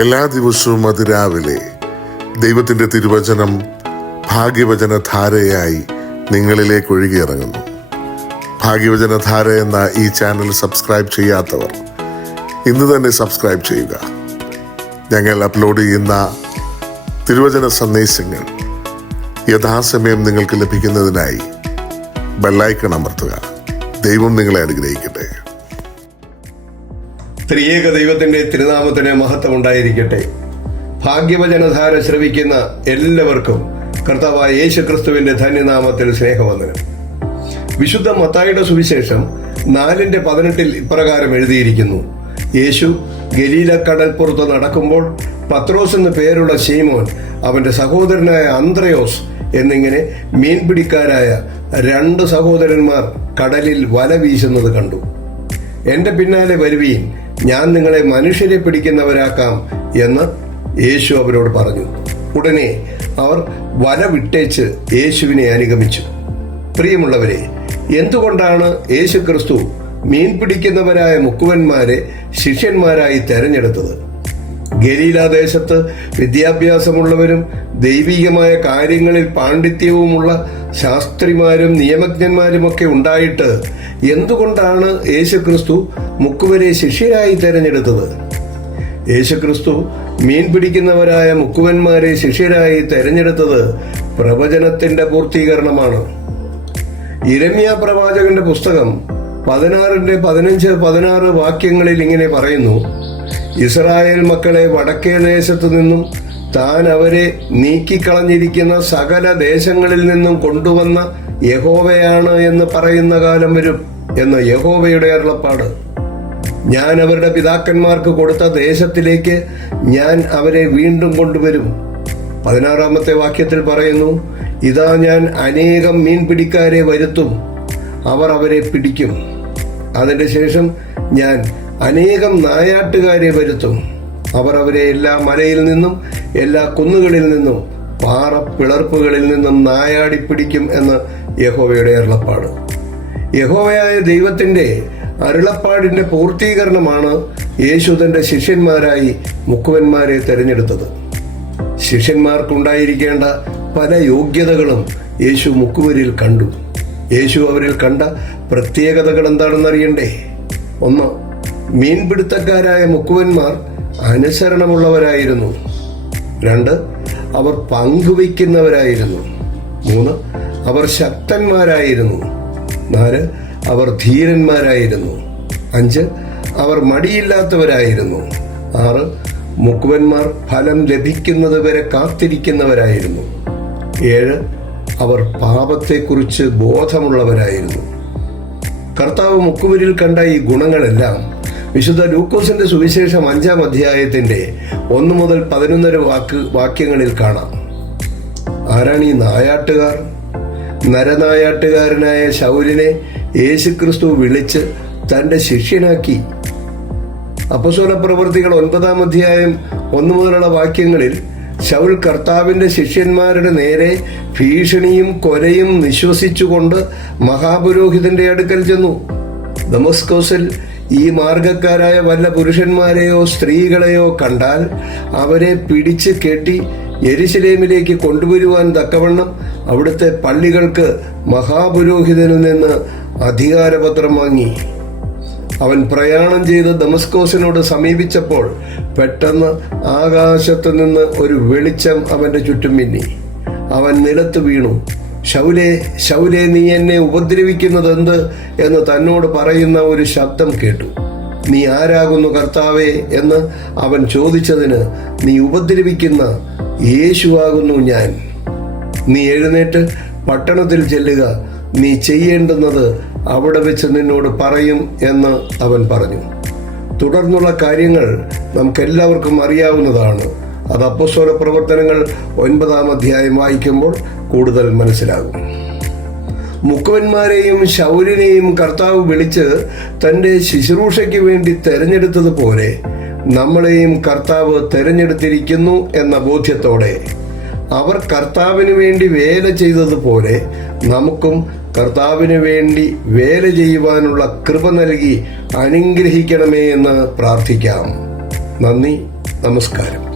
എല്ലാ ദിവസവും അതിരാവിലെ ദൈവത്തിൻ്റെ തിരുവചനം ഭാഗ്യവചനധാരയായി നിങ്ങളിലേക്ക് ഒഴുകിയിറങ്ങുന്നു. ഭാഗ്യവചനധാര എന്ന ഈ ചാനൽ സബ്സ്ക്രൈബ് ചെയ്യാത്തവർ ഇന്ന് തന്നെ സബ്സ്ക്രൈബ് ചെയ്യുക. ഞങ്ങൾ അപ്ലോഡ് ചെയ്യുന്ന തിരുവചന സന്ദേശങ്ങൾ യഥാസമയം നിങ്ങൾക്ക് ലഭിക്കുന്നതിനായി ബെല്ലൈക്കൺ അമർത്തുക. ദൈവം നിങ്ങളെ അനുഗ്രഹിക്കട്ടെ. ത്രിയേക ദൈവത്തിന്റെ തിരുനാമത്തിന് മഹത്വം ഉണ്ടായിരിക്കട്ടെ. ഭാഗ്യവചനധാര ശ്രവിക്കുന്ന എല്ലാവർക്കും കർത്താവായ യേശുക്രിസ്തുവിന്റെ ധന്യനാമത്തിൽ സ്നേഹവന്ദനം. വിശുദ്ധ മത്തായിയുടെ സുവിശേഷം 4:18 ഇപ്രകാരം എഴുതിയിരിക്കുന്നു: യേശു ഗലീല കടൽപ്പുറത്ത് നടക്കുമ്പോൾ പത്രോസ് എന്ന് പേരുള്ള ശീമോൻ, അവന്റെ സഹോദരനായ അന്ത്രയോസ് എന്നിങ്ങനെ മീൻപിടിക്കാരായ 2 സഹോദരന്മാർ കടലിൽ വല വീശുന്നത് കണ്ടു. എന്റെ പിന്നാലെ വരുവീൻ, ഞാൻ നിങ്ങളെ മനുഷ്യരെ പിടിക്കുന്നവരാക്കാം എന്ന് യേശു അവരോട് പറഞ്ഞു. ഉടനെ അവർ വല വിട്ടേച്ച് യേശുവിനെ അനുഗമിച്ചു. പ്രിയമുള്ളവരെ, എന്തുകൊണ്ടാണ് യേശു ക്രിസ്തു മീൻ പിടിക്കുന്നവരായ മുക്കുവന്മാരെ ശിഷ്യന്മാരായി തെരഞ്ഞെടുത്തത്? ഗലീലാദേശത്ത് വിദ്യാഭ്യാസമുള്ളവരും ദൈവികമായ കാര്യങ്ങളിൽ പാണ്ഡിത്യവുമുള്ള ശാസ്ത്രിമാരും നിയമജ്ഞന്മാരുമൊക്കെ ഉണ്ടായിട്ട് എന്തുകൊണ്ടാണ് യേശുക്രിസ്തു മുക്കുവരെ ശിഷ്യരായി തെരഞ്ഞെടുത്തത്? യേശുക്രിസ്തു മീൻ പിടിക്കുന്നവരായ മുക്കുവന്മാരെ ശിഷ്യരായി തെരഞ്ഞെടുത്തത് പ്രവചനത്തിന്റെ പൂർത്തീകരണമാണ്. യിരെമ്യാ പ്രവാചകന്റെ പുസ്തകം 16:15-16 വാക്യങ്ങളിൽ ഇങ്ങനെ പറയുന്നു: ഇസ്രായേൽ മക്കളെ വടക്കേ ദേശത്തു നിന്നും താൻ അവരെ നീക്കിക്കളഞ്ഞിരിക്കുന്ന സകല ദേശങ്ങളിൽ നിന്നും കൊണ്ടുവന്ന യഹോവയാണ് എന്ന് പറയുന്ന കാലം വരും എന്ന് യഹോവയുടെ അരുളപ്പാട്. ഞാൻ അവരുടെ പിതാക്കന്മാർക്ക് കൊടുത്ത ദേശത്തിലേക്ക് ഞാൻ അവരെ വീണ്ടും കൊണ്ടുവരും. 16-ാമത്തെ വാക്യത്തിൽ പറയുന്നു: ഇതാ ഞാൻ അനേകം മീൻപിടിക്കാരെ വരുത്തും, അവർ അവരെ പിടിക്കും. അതിന്റെ ശേഷം ഞാൻ അനേകം നായാട്ടുകാരെ വരുത്തും, അവർ അവരെ എല്ലാ മലയിൽ നിന്നും എല്ലാ കുന്നുകളിൽ നിന്നും പാറ പിളർപ്പുകളിൽ നിന്നും നായാടി പിടിക്കും എന്ന് യഹോവയുടെ അരുളപ്പാട്. യഹോവയായ ദൈവത്തിന്റെ അരുളപ്പാടിന്റെ പൂർത്തീകരണമാണ് യേശു തന്റെ ശിഷ്യന്മാരായി മുക്കുവന്മാരെ തെരഞ്ഞെടുത്തത്. ശിഷ്യന്മാർക്കുണ്ടായിരിക്കേണ്ട പല യോഗ്യതകളും യേശു മുക്കുവരിൽ കണ്ടു. യേശു അവരിൽ കണ്ട പ്രത്യേകതകൾ എന്താണെന്നറിയണ്ടേ? 1. മീൻപിടുത്തക്കാരായ മുക്കുവന്മാർ അനുസരണമുള്ളവരായിരുന്നു. 2. അവർ പങ്കുവയ്ക്കുന്നവരായിരുന്നു. 3. അവർ ശക്തന്മാരായിരുന്നു. 4. അവർ ധീരന്മാരായിരുന്നു. 5. അവർ മടിയില്ലാത്തവരായിരുന്നു. 6. മുക്കുവന്മാർ ഫലം ലഭിക്കുന്നത് വരെ കാത്തിരിക്കുന്നവരായിരുന്നു. 7. അവർ പാപത്തെക്കുറിച്ച് ബോധമുള്ളവരായിരുന്നു. കർത്താവ് മുക്കുവരിൽ കണ്ട ഈ ഗുണങ്ങളെല്ലാം വിശുദ്ധ ലൂക്കോസിന്റെ സുവിശേഷം 5-ാം അധ്യായത്തിന്റെ 1 മുതൽ 11 വാക്യങ്ങളിൽ കാണാം. ആരാണ് ഈ നായാട്ടുകാർ? നരനായാട്ടുകാരനായ ശൗലിനെ യേശുക്രിസ്തു വിളിച്ച് തന്റെ ശിഷ്യനാക്കി. അപ്പോസ്തലപ്രവൃത്തികൾ 9-ാം അധ്യായം 1 മുതലുള്ള വാക്യങ്ങളിൽ ശൗൽ കർത്താവിന്റെ ശിഷ്യന്മാരുടെ നേരെ ഭീഷണിയും കൊലയും നിശ്വസിച്ചുകൊണ്ട് മഹാപുരോഹിതന്റെ അടുക്കൽ ചെന്നു. ദമസ്കോസിൽ ഈ മാർഗക്കാരായ വല്ല പുരുഷന്മാരെയോ സ്ത്രീകളെയോ കണ്ടാൽ അവരെ പിടിച്ച് കെട്ടി യെരുശലേമിലേക്ക് കൊണ്ടുവരുവാൻ തക്കവണ്ണം അവിടുത്തെ പള്ളികൾക്ക് മഹാപുരോഹിതനിൽ നിന്ന് അധികാരപത്രം വാങ്ങി. അവൻ പ്രയാണം ചെയ്ത് ദമസ്കോസിനോട് സമീപിച്ചപ്പോൾ പെട്ടെന്ന് ആകാശത്തു നിന്ന് ഒരു വെളിച്ചം അവന്റെ ചുറ്റും മിന്നി. അവൻ നിലത്ത് വീണു. ശൗലേ, ശൗലേ, നീ എന്നെ ഉപദ്രവിക്കുന്നത് എന്ത് എന്ന് തന്നോട് പറയുന്ന ഒരു ശബ്ദം കേട്ടു. നീ ആരാകുന്നു കർത്താവേ എന്ന് അവൻ ചോദിച്ചതിന്, നീ ഉപദ്രവിക്കുന്ന യേശുവാകുന്നു ഞാൻ. നീ എഴുന്നേറ്റ് പട്ടണത്തിൽ ചെല്ലുക, നീ ചെയ്യേണ്ടുന്നത് അവിടെ വെച്ച് നിന്നോട് പറയും എന്ന് അവൻ പറഞ്ഞു. തുടർന്നുള്ള കാര്യങ്ങൾ നമുക്കെല്ലാവർക്കും അറിയാവുന്നതാണ്. അത് അപ്പോസ്തല പ്രവർത്തനങ്ങൾ 9-ാം അധ്യായം വായിക്കുമ്പോൾ കൂടുതൽ മനസ്സിലാകും. മുക്കുവന്മാരെയും ശൗലിനെയും കർത്താവ് വിളിച്ച് തന്റെ ശുശ്രൂഷയ്ക്ക് വേണ്ടി തെരഞ്ഞെടുത്തതുപോലെ നമ്മളെയും കർത്താവ് തെരഞ്ഞെടുത്തിരിക്കുന്നു എന്ന ബോധ്യത്തോടെ അവർ കർത്താവിന് വേണ്ടി വേല ചെയ്തതുപോലെ നമുക്കും കർത്താവിന് വേണ്ടി വേല ചെയ്യുവാനുള്ള കൃപ നൽകി അനുഗ്രഹിക്കണമേ എന്ന് പ്രാർത്ഥിക്കാം. നന്ദി. നമസ്കാരം.